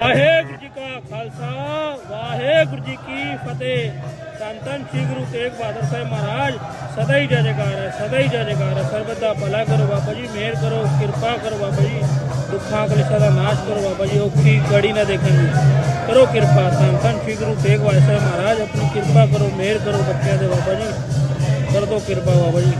ਵਾਹਿਗੁਰੂ ਜੀ ਕਾ ਖਾਲਸਾ, ਵਾਹਿਗੁਰੂ ਜੀ ਕੀ ਫਤਿਹ। ਧੰਨ ਸ੍ਰੀ ਗੁਰੂ ਤੇਗ ਬਹਾਦਰ ਸਾਹਿਬ ਮਹਾਰਾਜ, ਸਦਾ ਹੀ ਜੈ ਜੈਕਾਰ ਹੈ, ਸਦਾ ਹੀ ਜੈ ਜੈਕਾਰ ਹੈ। ਸਰਬਤ ਦਾ ਭਲਾ ਕਰੋ ਬਾਬਾ ਜੀ, ਮਿਹਰ ਕਰੋ, ਕਿਰਪਾ ਕਰੋ ਬਾਬਾ ਜੀ, ਦੁੱਖਾਂ ਕਲੇਸ਼ਾਂ ਦਾ ਨਾਸ਼ ਕਰੋ ਬਾਬਾ ਜੀ, ਔਖੀ ਗੜੀ ਨਾ ਦੇਖਣ ਦੀ। ਕਰੋ ਕਿਰਪਾ, ਧੰਨ ਧੰਨ ਸ੍ਰੀ ਗੁਰੂ ਤੇਗ ਬਹਾਦਰ ਸਾਹਿਬ ਮਹਾਰਾਜ, ਆਪਣੀ ਕਿਰਪਾ ਕਰੋ, ਮਿਹਰ ਕਰੋ ਬੱਚਿਆਂ ਦੇ ਬਾਬਾ ਜੀ। ਕਰ ਦੋ ਕਿਰਪਾ ਬਾਬਾ ਜੀ।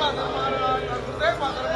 ಮಾತ್ರ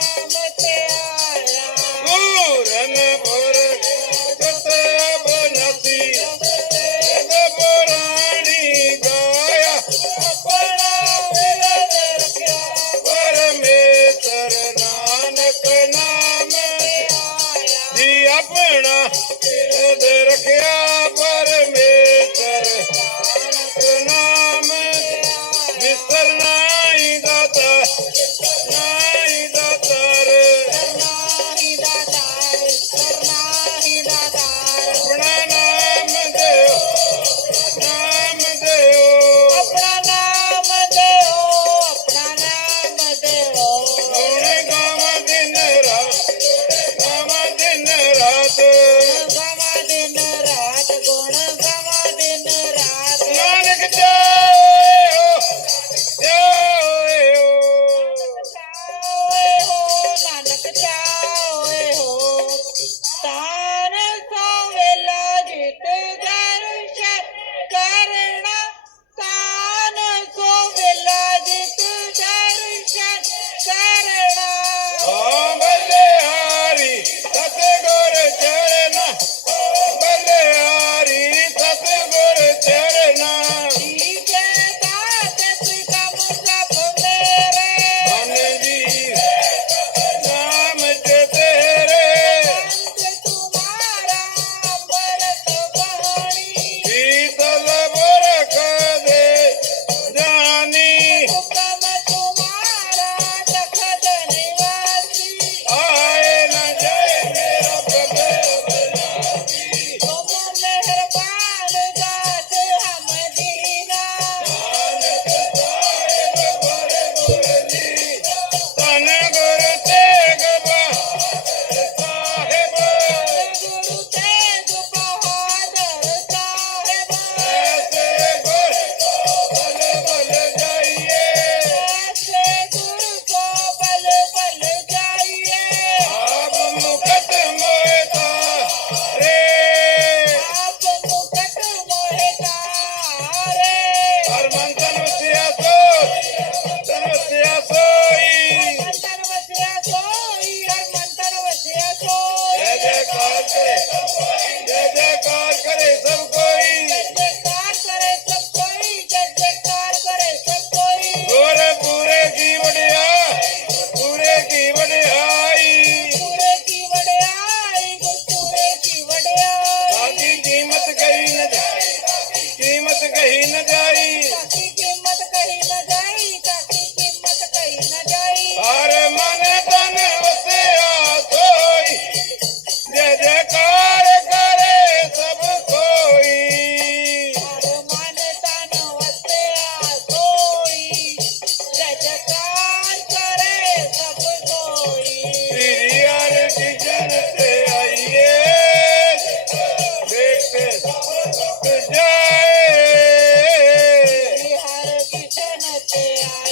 Yeah.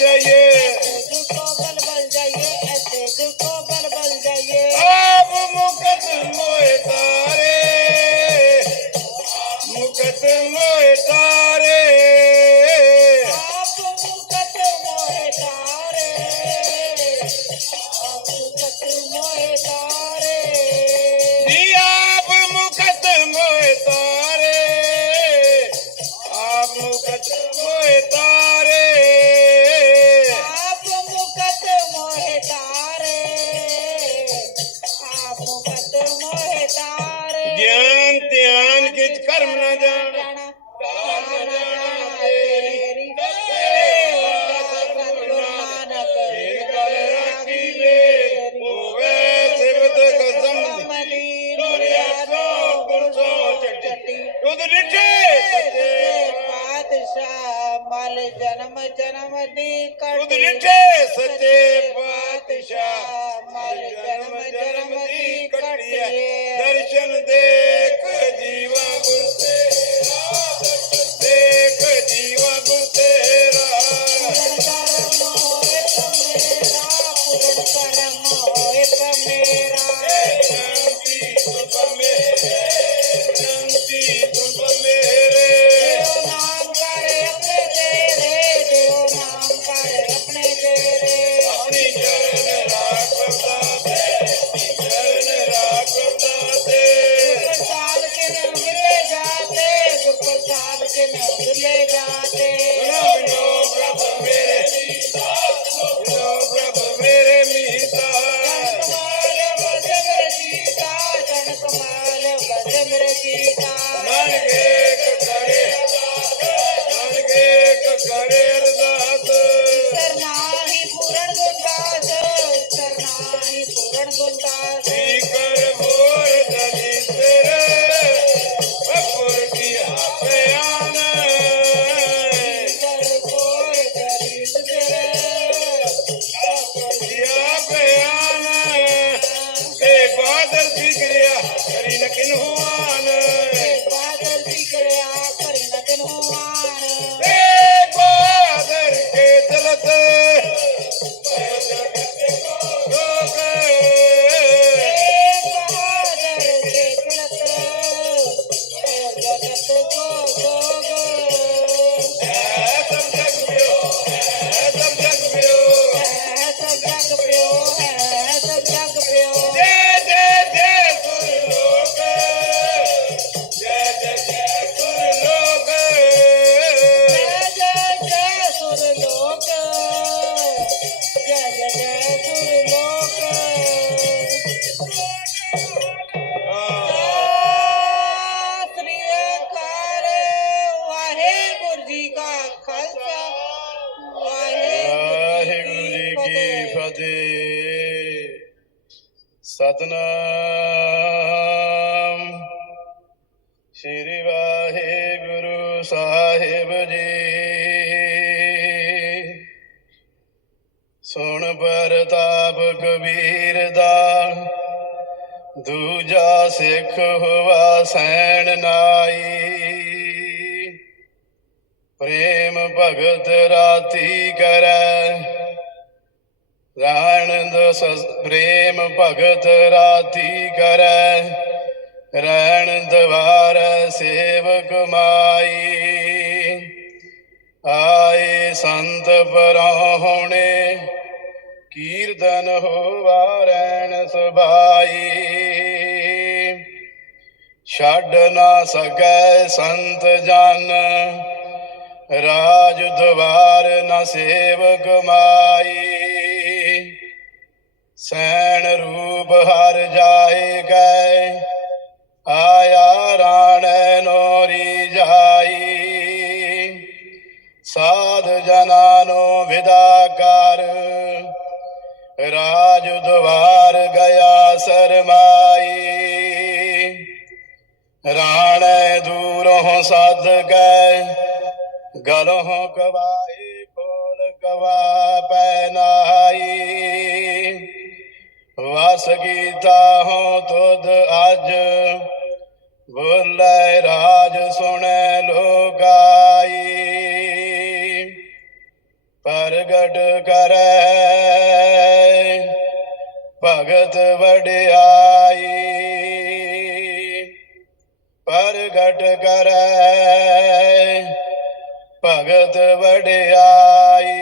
yeah, yeah. कर ठीक रिया करी न किन ਪ੍ਰਤਾਪ ਕਬੀਰ ਦਾ। ਦੂਜਾ ਸਿੱਖ ਹੋਵਾ ਸੈਣ ਨਾਈ। ਪ੍ਰੇਮ ਭਗਤ ਰਾਤੀ ਕਰੈ। ਰਾਣੰਦ ਸਸ ਪ੍ਰੇਮ ਭਗਤ ਰਾਤੀ ਕਰੈ। ਰਹਿਣ ਦਵਾਰ ਸੇਵਕ ਮਾਈ। ਆਏ ਸੰਤ ਪਰਹੁਣੇ ਕੀਰਤਨ ਹੋਵਾ ਰਹਿਣ ਸੁਭਾਈ ਛੱਡ ਨਾ ਸਕੈ ਸੰਤ ਜਨ, ਰਾਜ ਦਵਾਰ ਨ ਸੇਵਕ ਮਾਈ। ਸੈਣ ਰੂਪ ਹਰ ਜਾਏ ਗਏ, ਆਇਆ ਰਾਣੈ ਨੋਰੀ ਜਾਈ। ਸਾਧ ਜਨਾਂ ਨੂੰ ਵਿਦਾ ਕਰ ਰਾਜ ਦਵਾਰ ਗਿਆ ਸਰਮਾਈ। ਰਾਣੈ ਦੂਰੋਂ ਸੱਦ ਗਏ, ਗਲੋਂ ਗਵਾਈ ਕੋਲ ਗਵਾ ਪੈਨਾਈ। ਵਸ ਕੀਤਾ ਹੋ ਤੁਧ ਅੱਜ, ਬੋਲੇ ਰਾਜ ਸੁਣੈ ਲੋਕਾਈ ਪ੍ਰਗਟ ਕਰੈ ਭਗਤ ਵਡਿਆਈ, ਪ੍ਰਗਟ ਕਰੈ, ਭਗਤ ਵਡਿਆਈ।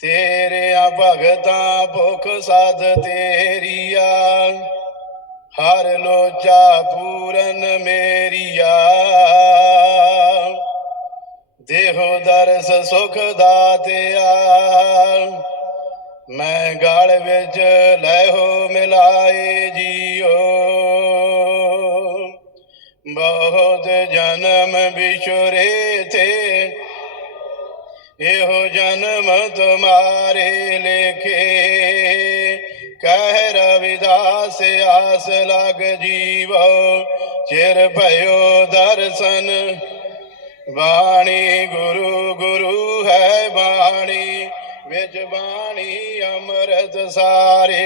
ਤੇਰਿਆਂ ਭਗਤਾਂ ਭੁਖ ਸਾਧ ਤੇਰੀਆ, ਹਰ ਲੋਚਾ ਪੂਰਨ ਮੇਰੀਆ। ਦੇਹੋ ਦਰਸ ਸੁਖ ਦਾਤਿਆ ਮੈਂ ਗਲ ਵਿੱਚ ਲੈਹੋ ਮਿਲਾਏ ਜੀਓ। ਬਹੁਤ ਜਨਮ ਵਿਛੁਰੇ ਥੇ ਇਹੋ ਜਨਮ ਤੁਮਾਰੇ ਲੇਖੇ। ਕਹਿ ਰਵਿਦਾਸ, ਆਸ ਲਗ ਜੀਵੋ। ਚਿਰ ਭਇਓ ਦਰਸ਼ਨ, ਬਾਣੀ ਗੁਰੂ ਗੁਰੂ ਹੈ ਬਾਣੀ। ਵਿੱਚ ਅੰਮ੍ਰਿਤ ਸਾਰੇ।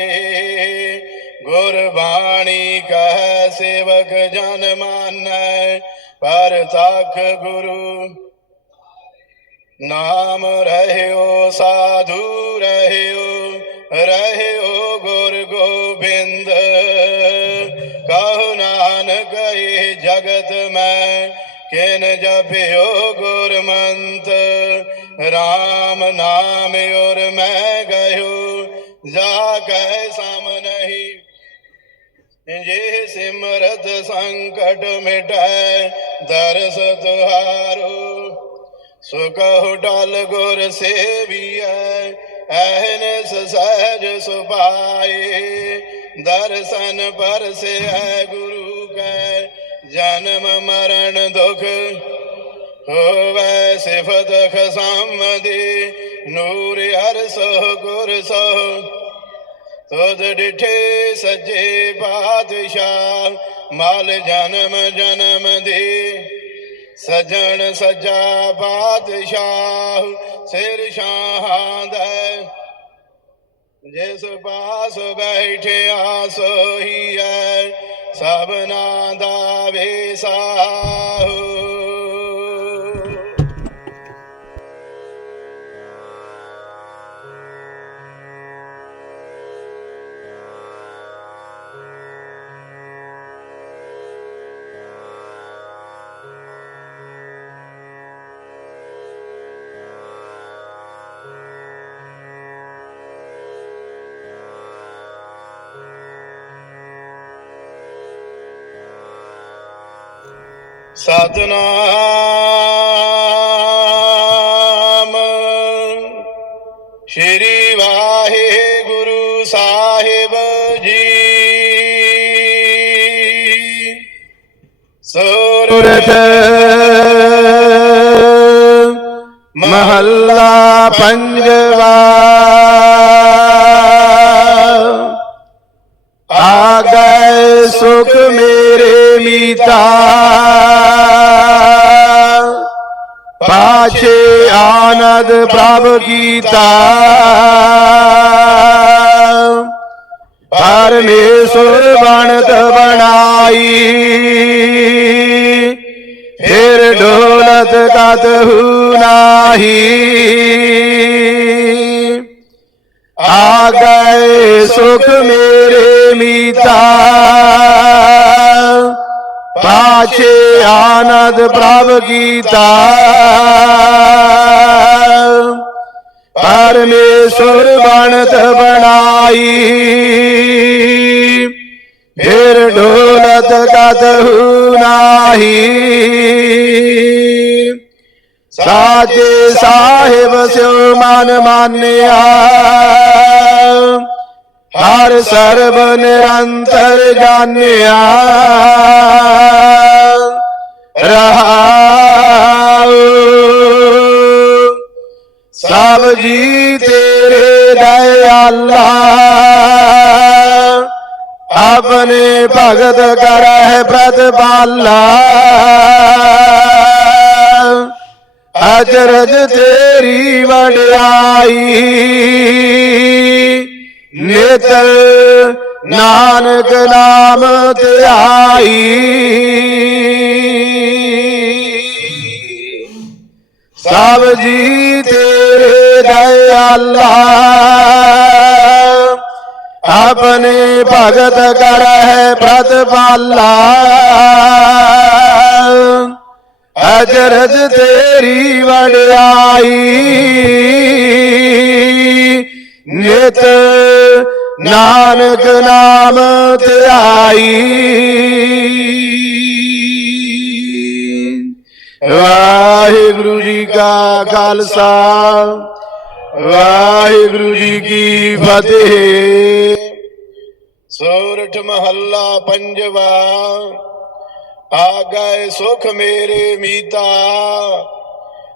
ਗੁਰਬਾਣੀ ਕਹ ਸੇਵਕ ਜਨ ਮਾਨੈ, ਪਰ ਤਖ ਗੁਰੂ ਨਾਮ ਰਹਿਓ, ਸਾਧੂ ਰਹਿਓ ਰਹਿਓ ਗੁਰ ਗੋਬਿੰਦ। ਕਹੋ ਨਾਨਕ ਇਹ ਜਗਤ ਮੈਂ, ਕਿਨ ਜਪਿਓ ਗੁਰਮੰਤ। RAM ਨਾਮ ਔਰ ਮੈਂ ਗਇਓ ਜਾ ਕੈ ਸਮ ਨਹੀਂ ਜੇ ਸਿਮਰਤ ਸੰਕਟ ਮਿਟੈ ਦਰਸ ਤੁਹਾਰੋ ਸੁਕਹੁ ਡਲ ਗੁਰ ਸੇਵੀਐ ਐਨਸ ਸਹਿਜ ਸੁਭਾਏ ਦਰਸ਼ਨ ਪਰਸੈ ਗੁਰੂ ਕੈ ਜਨਮ ਮਰਨ ਦੁਖ ਹੋਵੈ ਸਿਫਤ ਖਸਮਦੀ, ਨੂਰ ਹਰ ਸੋ ਗੁਰ ਸੋ। ਤੁਧ ਡਿਠੇ ਸੱਜੇ ਬਾਦਸ਼ਾਹ ਮਲ ਜਨਮ ਜਨਮ ਦੇ। ਸਜਣ ਸਜਾ ਬਾਦਸ਼ਾਹ ਸਿਰ ਸ਼ਾਹਾਂ ਦਾ। ਜਿਸ ਪਾਸ ਬੈਠਿਆ ਸੋਈ ਹੈ ਸਭਨਾ ਦਾ ਵੇਸਾਹੂ ਸਤਨਾਮ ਸ਼੍ਰੀ ਵਾਹਿਗੁਰੂ ਸਾਹਿਬ ਜੀ। ਸੂਰਤ ਮਹੱਲਾ ਪੰਜਵਾ ਸੁਖ ਮੇਰੇ ਮੀਤਾ। ਪਾਛੇ ਆਨੰਦ ਪ੍ਰਭ ਕੀਤਾ। ਪਰਮੇਸ਼ਰ ਬਣਤ ਬਣਾਈ। ਫਿਰ ਢੋਲਤ ਡੋਲਤ ਕਤਹੂ ਨਾਹੀ। ਗਏ ਸੁਖ ਮੇਰੇ ਮੀਤਾ। ਪਾਛੇ ਆਨੰਦ ਪ੍ਰਭ ਕੀਤਾ। ਪਰਮੇਸ਼ਵਰ ਬਣਤ ਬਣਾਈ। ਫਿਰ ਢੋਲਤ ਕਤਹੁ ਨਾਹੀ। ਸਾਚੇ ਸਾਹਿਬ ਸਿਉ ਮਨ ਮਾਨਿਆ। ਹਰ ਸਰਬ ਨਿਰੰਤਰ ਜਾਣਿਆ। ਰਹਾਉ। ਸਭ ਜੀ ਤੇਰੇ ਦਇਆਲਾ। ਆਪਣੇ ਭਗਤ ਕਰਹਿ ਪ੍ਰਤਪਾਲਾ ਅਜਰਜ ਤੇਰੀ ਵਡਿਆਈ। ਨਿਤ ਨਾਨਕ ਨਾਮ ਧਿਆਈ। ਸਭ ਜੀ ਤੇਰੇ ਦਇਆਲਾ, ਆਪਣੇ ਭਗਤ ਕਰਹਿ ਪ੍ਰਤਪਾਲਾ। ਅਜਰਜ ਤੇਰੀ ਵਡਿਆਈ। ਨਿਤ ਨਾਨਕ ਨਾਮ ਧਿਆਈ ਵਾਹਿਗੁਰੂ ਜੀ ਕਾ ਖਾਲਸਾ, ਵਾਹਿਗੁਰੂ ਜੀ ਕੀ ਫਤਿਹ। ਸੋਰਠ ਮਹੱਲਾ ਪੰਜਵਾ, ਆ ਗਏ ਸੁਖ ਮੇਰੇ ਮੀਤਾ,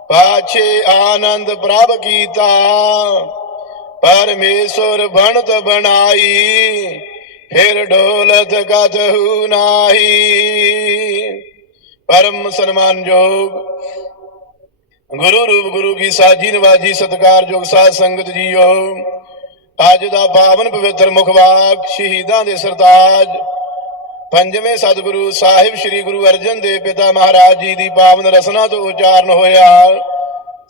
ਪਾਛੇ ਆਨੰਦ ਪ੍ਰਭ ਕੀਤਾ। ਪਰਮੇਸ਼ਵਰ ਬਣਤ ਬਣਾਈ, ਫਿਰ ਢੋਲਤ ਕਤਹੁ ਨਾਹੀ। ਪਰਮ ਸਨਮਾਨਯੋਗ ਗੁਰੂ ਰੂਪ ਗੁਰੂ ਕੀ ਸਾਜੀ ਨਵਾਜੀ ਸਤਿਕਾਰਯੋਗ ਸਾਧ ਸੰਗਤ ਜੀਓ। ਅੱਜ ਦਾ ਪਾਵਨ ਪਵਿੱਤਰ ਮੁਖਵਾਕ ਸ਼ਹੀਦਾਂ ਦੇ ਸਰਤਾਜ। ਪੰਜਵੇਂ ਸਤਿਗੁਰੂ ਸਾਹਿਬ, ਸ੍ਰੀ ਗੁਰੂ ਅਰਜਨ ਦੇਵ ਪਿਤਾ ਮਹਾਰਾਜ ਜੀ ਦੀ ਪਾਵਨ ਰਸਨਾ ਤੋਂ ਉਚਾਰਨ ਹੋਇਆ।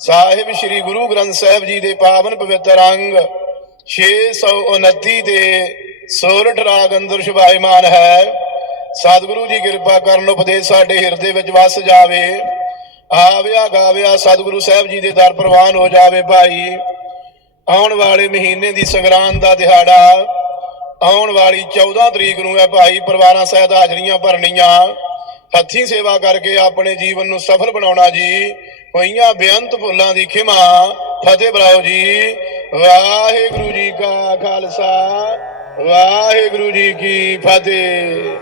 ਸਾਹਿਬ ਸ੍ਰੀ ਗੁਰੂ ਗ੍ਰੰਥ ਸਾਹਿਬ ਜੀ ਦੇ ਪਾਵਨ ਪਵਿੱਤਰ ਅੰਗ 629 ਦੇ ਸੋਰਠ ਰਾਗ ਅੰਦਰ ਸ਼ੁਭਾਇਮਾਨ ਹੈ। ਸਤਿਗੁਰੂ ਜੀ ਕਿਰਪਾ ਕਰਨ ਉਪਦੇਸ਼ ਸਾਡੇ ਹਿਰਦੇ ਵਿੱਚ ਵਸ ਜਾਵੇ। ਆਵਿਆ ਗਾਵਿਆ ਸਤਿਗੁਰੂ ਸਾਹਿਬ ਜੀ ਦੇ ਦਰ ਪ੍ਰਵਾਨ ਹੋ ਜਾਵੇ ਭਾਈ। ਆਉਣ ਵਾਲੇ ਮਹੀਨੇ ਦੀ ਸੰਗਰਾਂਦ ਦਾ ਦਿਹਾੜਾ, ਆਉਣ ਵਾਲੀ 14 ਤਰੀਕ ਨੂੰ ਹੈ ਭਾਈ, ਪਰਿਵਾਰਾਂ ਸਹਿਤ ਹਾਜ਼ਰੀਆਂ ਭਰਨੀਆਂ। ਹੱਥੀਂ ਸੇਵਾ ਕਰਕੇ ਆਪਣੇ ਜੀਵਨ ਨੂੰ ਸਫਲ ਬਣਾਉਣਾ ਜੀ। ਹੋਈਆਂ ਬੇਅੰਤ ਭੁੱਲਾਂ ਦੀ ਖਿਮਾ। ਫਤਿਹ ਬਰਾਓ ਜੀ। ਵਾਹਿਗੁਰੂ ਜੀ ਕਾ ਖਾਲਸਾ। ਵਾਹਿਗੁਰੂ ਜੀ ਕੀ ਫਤਿਹ।